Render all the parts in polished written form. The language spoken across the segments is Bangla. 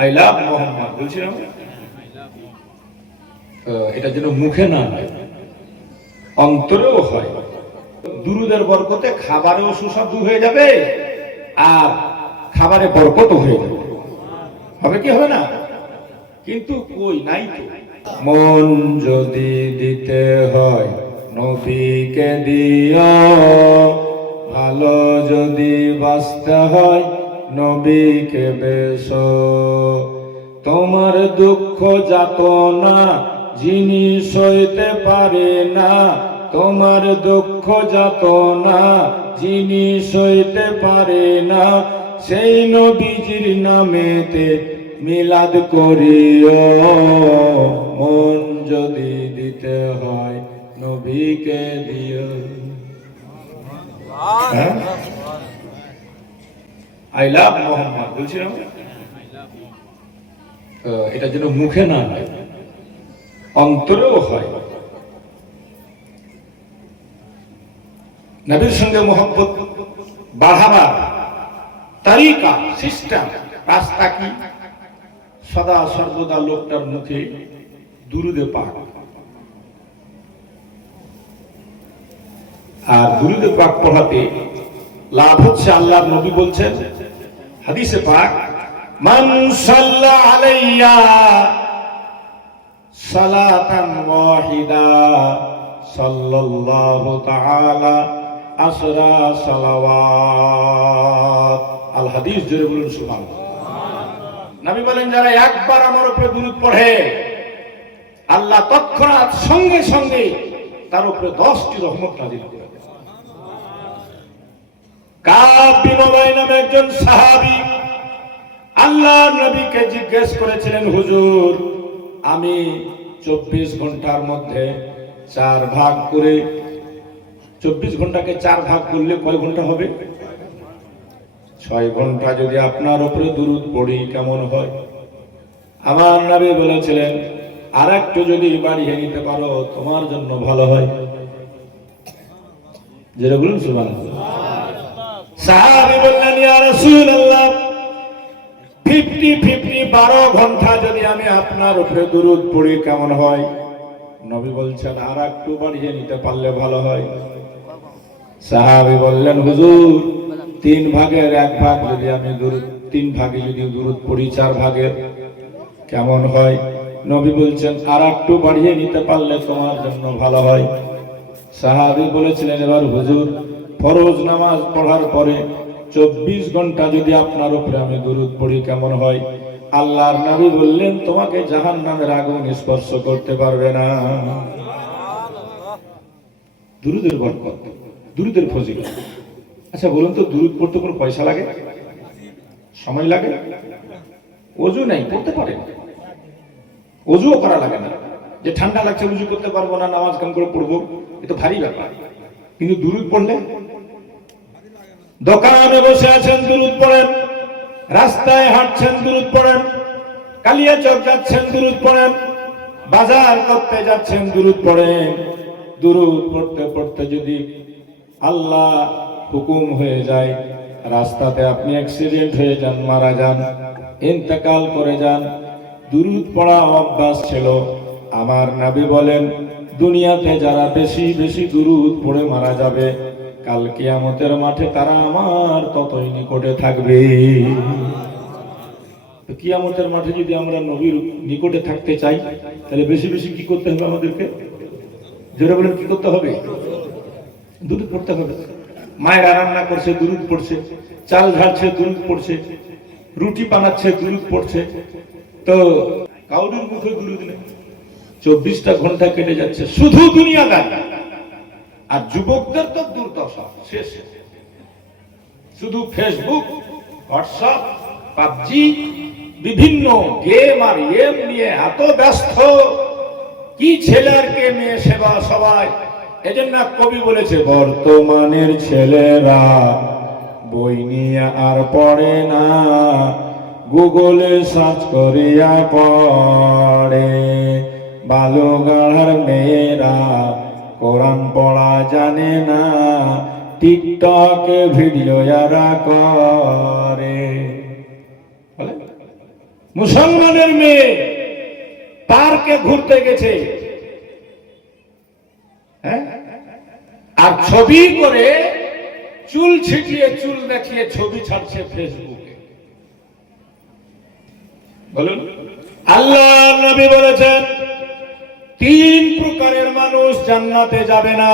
আই লাভ মোহাম্মদ বলছিলাম, এটা যেন মুখে না হয়, অন্তরেও হয়। দুরুদের বরকতে খাবারেও সুস্বাদু হয়ে যাবে, আর খাবারে বরকতও হয়ে যাবে। হবে কি হবে না? কিন্তু কই নাই তো। মন যদি দিতে হয় নবীকে দিও, ভালো যদি বাঁচতে হয় নবীকে বেশো। তোমার দুঃখ যাতনা যিনি সইতে পারে না, তোমার দুঃখ যাতনা যিনি সইতে পারে না, সেই নবীজির নামেতে মিলাদ করিও। মন যদি দিতে হয় নবীকে দিও। আই লাভ মোহাম্মদ বলছিলাম, এটা যেন মুখে না হয়, অন্তরেও হয়। নবীর সঙ্গে মোহাব্বত বাড়াবার তরিকা, সিস্টেম, রাস্তা কি? সদা সর্বদা লোকটার মুখে দুরুদে পাক। আর দুরুদে পাক পড়াতে লাভ হচ্ছে, আল্লাহর নবী বলছেন হাদিসে পাক, মান সাল্লা আলাইয়া সালাতান ওয়াহিদা সাল্লাল্লাহু তাআলা আসরা সালাওয়াত। আল হাদিস, জোরে বলুন সুবহানাল্লাহ। নবী বলেন, যারা একবার আমার উপরে দুরূদ পড়ে, আল্লাহ তৎক্ষণাৎ সঙ্গে সঙ্গে তার উপরে 10টি রহমত নাযিল করে। কাব বিন উবাই নামে একজন সাহাবী আল্লাহর নবীকে জিজ্ঞেস করেছিলেন, হুজুর, আমি 24 ঘন্টার মধ্যে 4 ভাগ করে, 24 ঘন্টাকে 4 ভাগ করলে কয় ঘন্টা হবে? 6 ঘন্টা যদি আপনার উপরে দুরূদ পড়ি কেমন হয়? আমার নবী বলেছিলেন, আর একটু যদি বাড়িয়ে নিতে পারো তোমার জন্য ভালো হয়। যেটা বলুন সুবহানাল্লাহ। সাহাবী বললেন, ইয়া রাসূলুল্লাহ, 12 ঘন্টা যদি আমি আপনার উপরে দুরূদ পড়ি কেমন হয়? নবী বলছেন, আর একটু বাড়িয়ে নিতে পারলে ভালো হয়। সাহাবী বললেন, হুজুর, 3 ভাগের 1 ভাগ যদি আমি দুরূদ, 3 ভাগে যদি দুরূদ পড়ি 4 ভাগের কেমন হয়? নবী বলছেন, আর একটু বাড়িয়ে নিতে পারলে তোমার জন্য ভালো হয়। সাহাবী বলেছিলেন, এবার হুজুর, ফরজ নামাজ পড়ার পরে 24 ঘন্টা যদি আপনার উপরে আমি দুরূদ পড়ি কেমন হয়? আল্লাহর নবী বললেন, তোমাকে জাহান্নামের আগুন স্পর্শ করতে পারবে না। দুরূদের বরকত, দুরূদের ফজিলত। আচ্ছা বলুন তো, দুরূদ পড়তে কোনো পয়সা লাগে? সময় লাগে? ওযু নাই, পড়তে পারে, ওযুও করা লাগে না। যে ঠান্ডা লাগছে ওযু করতে পারবো না, নামাজ কেমন করে পড়বো, এটা ভারী ব্যাপার। কিন্তু দুরূদ পড়লে, দোকানে বসে আছেন দুরূদ পড়েন, রাস্তায় হাঁটছেন দুরূদ পড়েন, কালিয়াচক যাচ্ছেন দুরূদ পড়েন, বাজার করতে যাচ্ছেন দুরূদ পড়েন। দুরূদ পড়তে পড়তে যদি আল্লাহ হুকুম হয়ে যায়, রাস্তাতে আপনি অ্যাক্সিডেন্ট হয়ে যান, মারা যান, ইন্তেকাল করে যান, দুরূদ পড়া অভ্যাস ছিল, আমার নবী বলেন, দুনিয়াতে যারা বেশি বেশি দুরূদ পড়ে মারা যাবে, কাল কিয়ামতের মাঠে তারা আমার ততই নিকটে থাকবে। তো কিয়ামতের মাঠে যদি আমরা নবীর নিকটে থাকতে চাই, তাহলে বেশি বেশি কি করতে হবে আমাদেরকে? জোরে বলেন, কি করতে হবে? দুরূদ পড়তে হবে। মায়েরা রান্না করছে, দুরূদ পড়ছে, চাল ঝাড়ছে, দুরূদ পড়ছে, রুটি বানাচ্ছে, দুরূদ পড়ছে। তো কাউরির মুখে দুরূদ নেই। 24টা ঘন্টা কেটে যাচ্ছে শুধু দুনিয়াদারি। আর যুবকদের তো দুর্দশা শেষ, শুধু ফেসবুক, হোয়াটসঅ্যাপ, পাবজি, বিভিন্ন গেম আর এম নিয়ে এত ব্যস্ত, কি ছেলে আর কে মেয়ে সেবা সবাই। এজন্য কবি বলেছে, বর্তমানের ছেলেরা বই নিয়ে আর পড়ে না, গুগলে সার্চ করিয়া পড়ে। বালুগাড়ার মেয়েরা কোরআন পড়া জানে না, টিকটকে ভিডিও যারা করে। মুসলমানের মেয়ে পার্কে ঘুরতে গেছে, হ্যাঁ, আর ছবি করে চুল ছিটিয়ে চুল দেখিয়ে ছবি ছাড়ছে ফেসবুকে। বলুন, আল্লাহ নবী বলেছেন 3 প্রকারের মানুষ জান্নাতে যাবে না।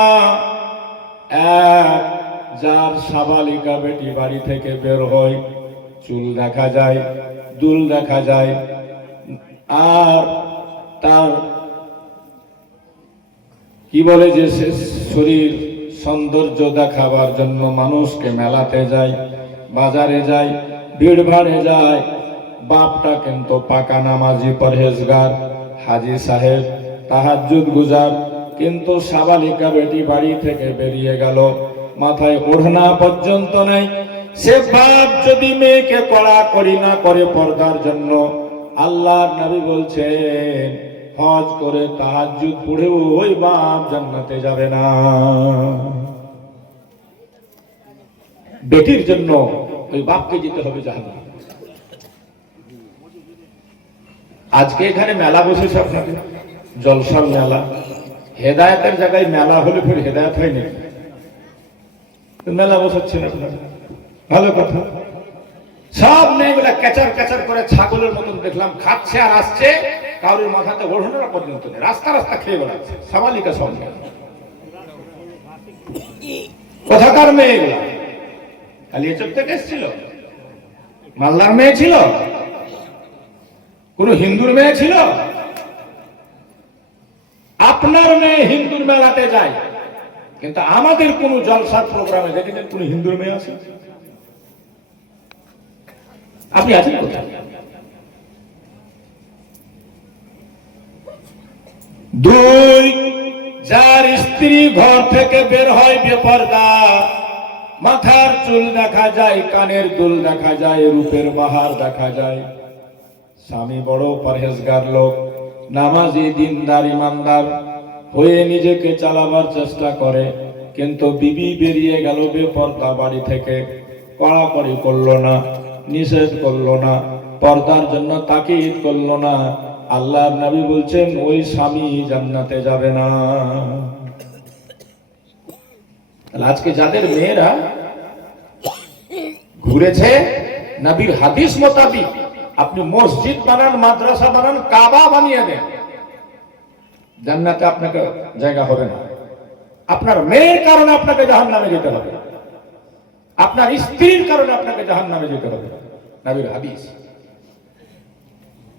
এক, যার সাবালিকা বেটি বাড়ি থেকে বের হয়, চুল দেখা যায়, দুল দেখা যায়, আর তার কি বলে যে শরীর সৌন্দর্য দেখাবার জন্য মানুষকে মেলাতে যায়, বাজারে যায়, ভিড় ভাড়ে যায়। বাপটা কিন্তু পাকা নামাজি, পরহেজগার, হাজি সাহেব, তাহাজ্জুদ গুজার, কিন্তু সাবালিকা বেটি বাড়ি থেকে বেরিয়ে গেল, মাথায় ওড়না পর্যন্ত নেই। সে বাপ যদি মেয়েকে কড়াকড়ি না করে পর্দার জন্য, আল্লাহর নবী বলছেন হজ করে তাহাজ্জুদ পড়েও ওই বাপ জান্নাতে যাবে না। বেটির জন্য ওই বাপকে যেতে হবে জাহান্নামে। আজকে এখানে মেলা বসেছে, আপনাকে জলসার মেলা, হেদায়েতের জায়গায় মেলা হলে ফের হেদায়েত হয় নাকি? মেলা বসাচ্ছেন আপনারা, ভালো কথা। সব মেয়েগুলা ক্যাচার ক্যাচার করে ছাগলের মতন দেখলাম, খাচ্ছে আর আসছে, কারোর মাথাতে ওড়না পর্যন্ত নেই, রাস্তা রাস্তা খেয়ে বেড়াচ্ছে, সাবালিকা সঙ্গে। কোথাকার মেয়েগুলা? কালিয়াচক থেকে এসেছিল? মালদার মেয়ে ছিল? কোন হিন্দুর মেয়ে ছিল? আপনার মেয়ে হিন্দুর মেলাতে যায়, কিন্তু আমাদের কোন জলসার প্রোগ্রামে দেখেছেন কোন হিন্দুর মেয়ে আছে? আপনি আছেন কোথায়? 2, যার স্ত্রী ঘর থেকে বের হয় বেপরদা, মাথার চুল দেখা যায়, কানের দুল দেখা যায়, রূপের বাহার দেখা যায়। স্বামী বড় পরহেজগার লোক, নামাজি, দিনদার, ইমানদার হয়ে নিজেকে চালাবার চেষ্টা করে, কিন্তু বিবি বেরিয়ে গেল বেপরদা বাড়ি থেকে, কড়াকড়ি করলো না, নিষেধ করলো না, পর্দার জন্য তাকিদ করলো না। আল্লাহর নবী বলছেন ওই স্বামী জান্নাতে যাবে না। আজকে যাদের মেয়েরা ঘুরেছে নবীর হাদিস মোতাবিক, আপনি মসজিদ বানান, মাদ্রাসা বানান, কাবা বানিয়ে দেন, জান্নাতে আপনাকে জায়গা হবে না। আপনার মেয়ের কারণে আপনাকে জাহান্নামে যেতে হবে, আপনার স্ত্রীর কারণে আপনাকে জাহান্নামে যেতে হবে, নবীর হাদিস।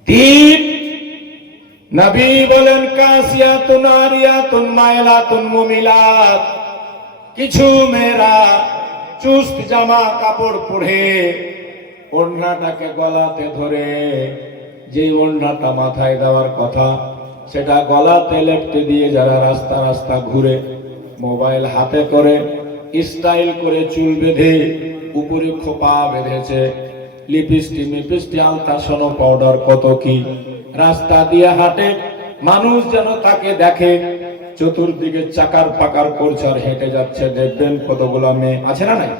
3, নবী বলেন কাসিয়াতুন আরিয়াতুন মাইলাতুন মুমিলাত, কিছু মেয়েরা চুস্ত জামা কাপড় পরে ওড়নাটাকে গলাতে ধরে, যে ওড়নাটা মাথায় দেওয়ার কথা সেটা গলাতে লেপটে দিয়ে যারা রাস্তা রাস্তা ঘুরে, মোবাইল হাতে করে, স্টাইল করে চুল বেঁধে, উপরে খোপা বেঁধেছে, লিপস্টিক মিপস্টিক, আলতা, সোনো, পাউডার, কত কি, রাস্তা দিয়ে হাঁটে, মানুষ যেন তাকে দেখে, চতুর্দিকে চাকার পাকার করছে আর হেঁটে যাচ্ছে। দেখবেন কতগুলো মেয়ে আছে না নাই?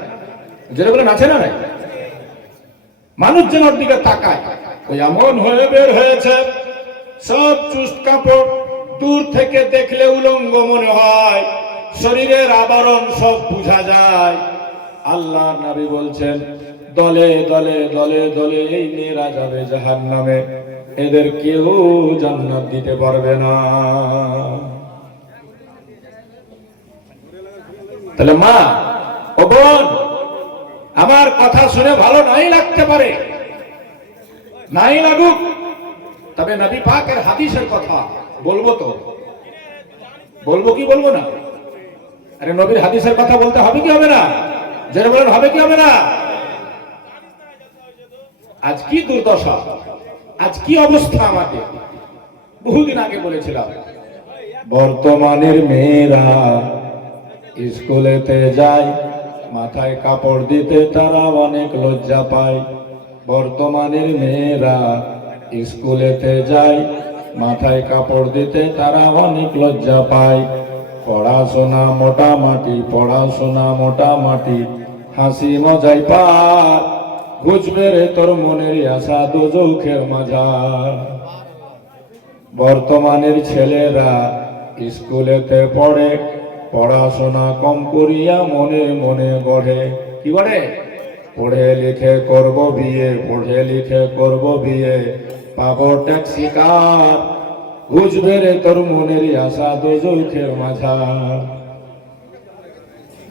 যেটা বলেন আছে না নাই? মানুষ যেন ওর দিকে তাকায়, ওই এমন হয়ে বের হয়েছে, সব চুস্ট কাপড়, দূর থেকে দেখলে উলঙ্গ মনে হয়, শরীরের আবরণ সব বোঝা যায়। আল্লাহ নবী বলছেন দলে দলে দলে দলে এই মেয়েরা যাবে জাহান্নামে, এদের কেউ জান্নাত দিতে পারবে না। তাহলে মা ও বোন, আমার কথা শুনে ভালো নাই লাগতে পারে, নাই লাগুক, তবে নবী পাকের হাদিসের কথা বলবো তো, বলবো কি বলবো না? আরে নবীর হাদিসের কথা বলতে হবে কি হবে না? যারা বলেন হবে কি হবে না? আজ কি দুর্দশা, আজ কি অবস্থা আমাদের। বহুদিন আগে বলেছিলাম বর্তমানের মেয়েরা স্কুলেতে যায়, মাথায় কাপড় দিতে তারা অনেক লজ্জা পায়। বর্তমানের মেয়েরা স্কুলেতে যায়, মাথায় কাপড় দিতে তারা অনেক লজ্জা পায়। পড়াশোনা মোটামাটি, পড়াশোনা মোটামাটি, হাসি মজাই পার, খুঁজবে রে তোর মনের আশা দোজখের মাঝার। বর্তমানের ছেলেরা স্কুলেতে পড়ে, পড়াশোনা কম করিয়া মনে মনে গড়ে। কি গড়ে? পড়ে লিখে করব বিয়ে, পড়ে লিখে করব বিয়ে, পাবো ট্যাক্সি কার। বুঝবে রে তোর মনের আশা দোজখের মাঝার।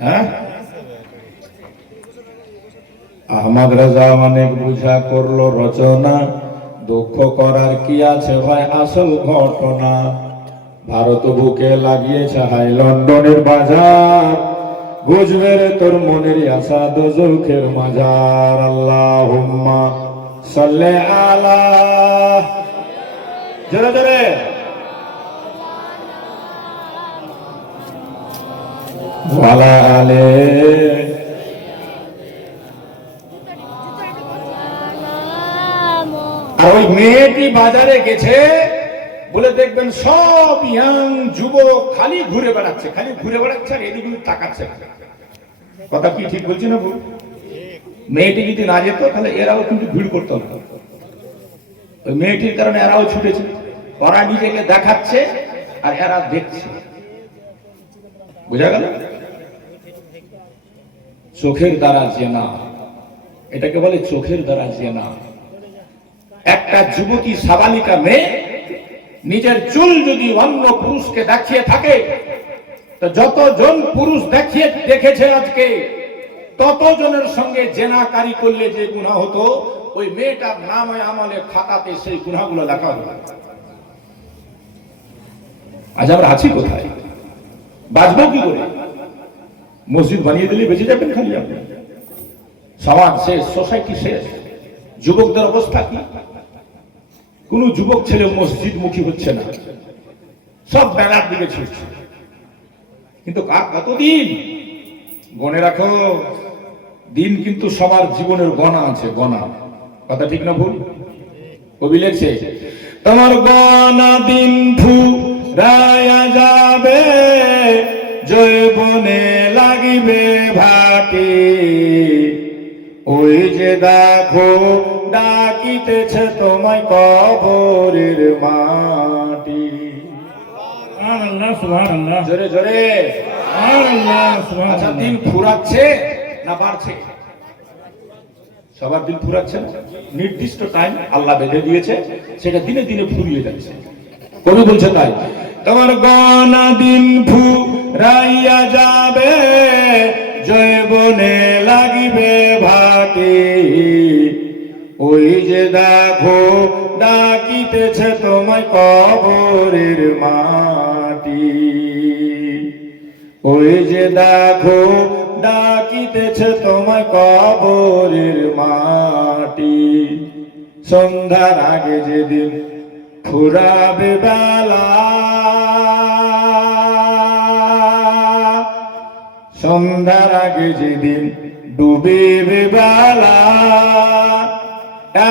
হ্যাঁ, আহমদ রাজা অনেক বুঝা করলো রচনা, দুঃখ করার কি আছে ভাই আসল ঘটনা। ভারত বুকে লাগিয়েছে হাই লন্ডনের বাজার, বুঝবে রে তোর মনের আশা দোজখের মাঝার। আল্লাহুম্মা সাল্লি আলা, জোরে জোরে, ওয়ালা আলে। আর ওই মেয়েটি বাজারে গেছে বলে দেখবেন সব ইয়াং যুবক খালি ঘুরে বেড়াচ্ছে, খালি ঘুরে বেড়াচ্ছে আর এদিকে তাকাচ্ছে। কথা কি ঠিক বলছি না? মেয়েটি যদি না যেত তাহলে এরাও কিন্তু ভিড় করতে হতো। ওই মেয়েটির কারণে এরাও ছুটেছে। ওরা নিজেকে দেখাচ্ছে আর এরা দেখছে। বুঝা গেল? চোখের দ্বারা জেনা, এটাকে বলে চোখের দ্বারা জেনা। একটা যুবতী সাবালিকা মেয়ে নিজের চুল যদি অন্য পুরুষকে দেখিয়ে থাকে, তো যতজন পুরুষ দেখিয়ে দেখেছে আজকে, ততজনের সঙ্গে জেনাকারী করলে যে গুনাহ হতো, ওই মেয়েটার নামে আমলে খাতাতে সেই গুনাহগুলো লেখা হতো। আজ আমরা আছি কোথায়? বাঁচবো কি করে? মসজিদ বানিয়ে দিলে বেঁচে যাবেন খালি আপনি? সমাজ শেষ, সোসাইটি শেষ। যুবকদের অবস্থা কি? কোন যুবক ছেলে মসজিদ মুখী হচ্ছে না, সব বেলার দিকে ছুটছে। কিন্তু কার কতদিন? গনে রাখো, দিন কিন্তু সবার জীবনের গণা আছে, গণা। কথা ঠিক না ভুল? কবি লেখছে, তোমার গণা দিন ফুরায়া যাবে, যৌবনে লাগিবে ভাটি, ওই যে দেখো ডাকিতেছে তোমায় কবরের মাটি। সুবহানাল্লাহ, সুবহানাল্লাহ, জোরে জোরে সুবহানাল্লাহ, সুবহানাল্লাহ। আচ্ছা, দিন ফুরাচ্ছে না বাড়ছে? সবার দিন ফুরাচ্ছে না। নির্দিষ্ট টাইম আল্লাহ বেঁধে দিয়েছে, সেটা দিনে দিনে ফুরিয়ে যাচ্ছে। কবি বলছে তাই, তোমার গণা দিন ফুরাইয়া যাবে, যৌবনে লাগিবে ভাটি, ওই যে দেখো ডাকিতেছে তোমায় কবরের মাটি, ওই যে দেখো ডাকিতেছে তোমায় কবরের মাটি। সন্ধ্যার আগে যেদিন ফুরাবে বেলা, সন্ধ্যার আগে যেদিন ডুবিবে বেলা,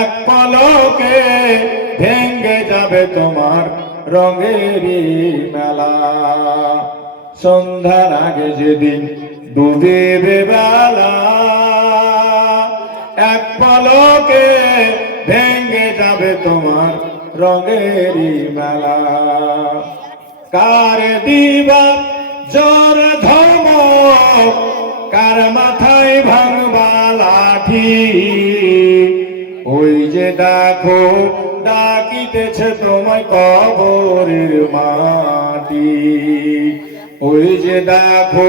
এক পলকে ভেঙ্গে যাবে তোমার রঙেরই মেলা। সন্ধ্যার আগে যেদিন ডুবিবে বেলা, এক পলকে ভেঙ্গে যাবে তোমার রঙেরই মেলা। কার দিবা জোর ধর্ম, কার মাথায় ভাঙবা লাঠি, ওই যে দেখো ডাকিতেছে তোমায় কবরের মাটি, ওই যে দেখো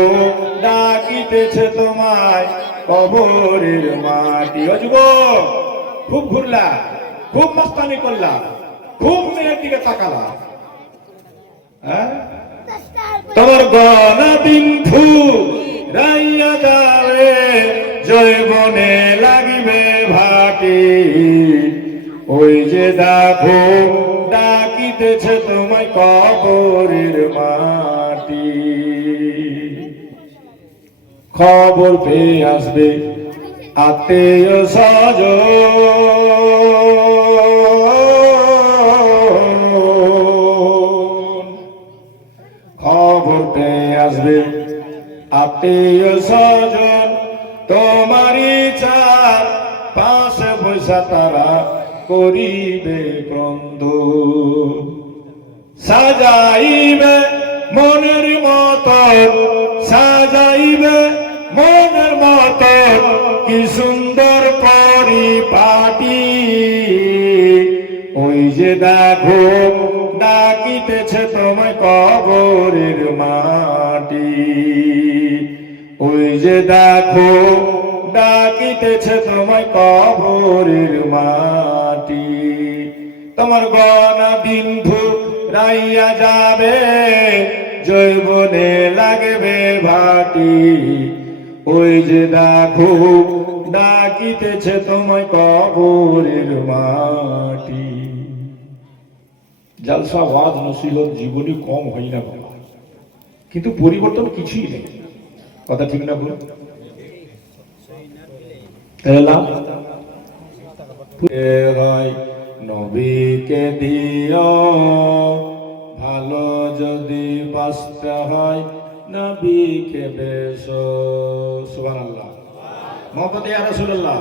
ডাকিতেছে তোমায় কবরের মাটি। ও যুবক, খুব ঘুরলা, খুব মস্তানি করলা, খুব মেয়ের দিকে তাকালা, হ্যাঁ? তোমার গণা দিন ফুরাইয়া যাবে, যৌবনে লাগিবে ভাটি, ওই যে দেখো ডাকিতেছে তোমায় কবরের মাটি। খবর পেয়ে আসবে আত্মীয় স্বজন, খবর পেয়ে আসবে আত্মীয় স্বজন, তোমারই চার ক্রন্দ সাজাইবে মনের মতো সাজাইবে মনের মতো কি সুন্দর পরিপাটি ওই যে দেখো ডাকিতেছে তোমায় কবরের মাটি ওই যে দেখো ডাকিতেছে তোমায় কবরের মাটি তোমার গনা দিন রাইয়া যাবে জৈবনে লাগবে ভাটি ওই যে দেখো ডাকিতেছে তোমায় কবরের মাটি জালসা ওয়াজ নসিহত জীবনে কম হয় না বাবা, কিন্তু পরিবর্তন কিছুই নেই। কথা ঠিক না বল? নবীকে দিও ভালো যদি বাঁচতে হয় নবীকে বেশ। সুবহানাল্লাহ। মুহাম্মদ ইয়া রাসূলুল্লাহ।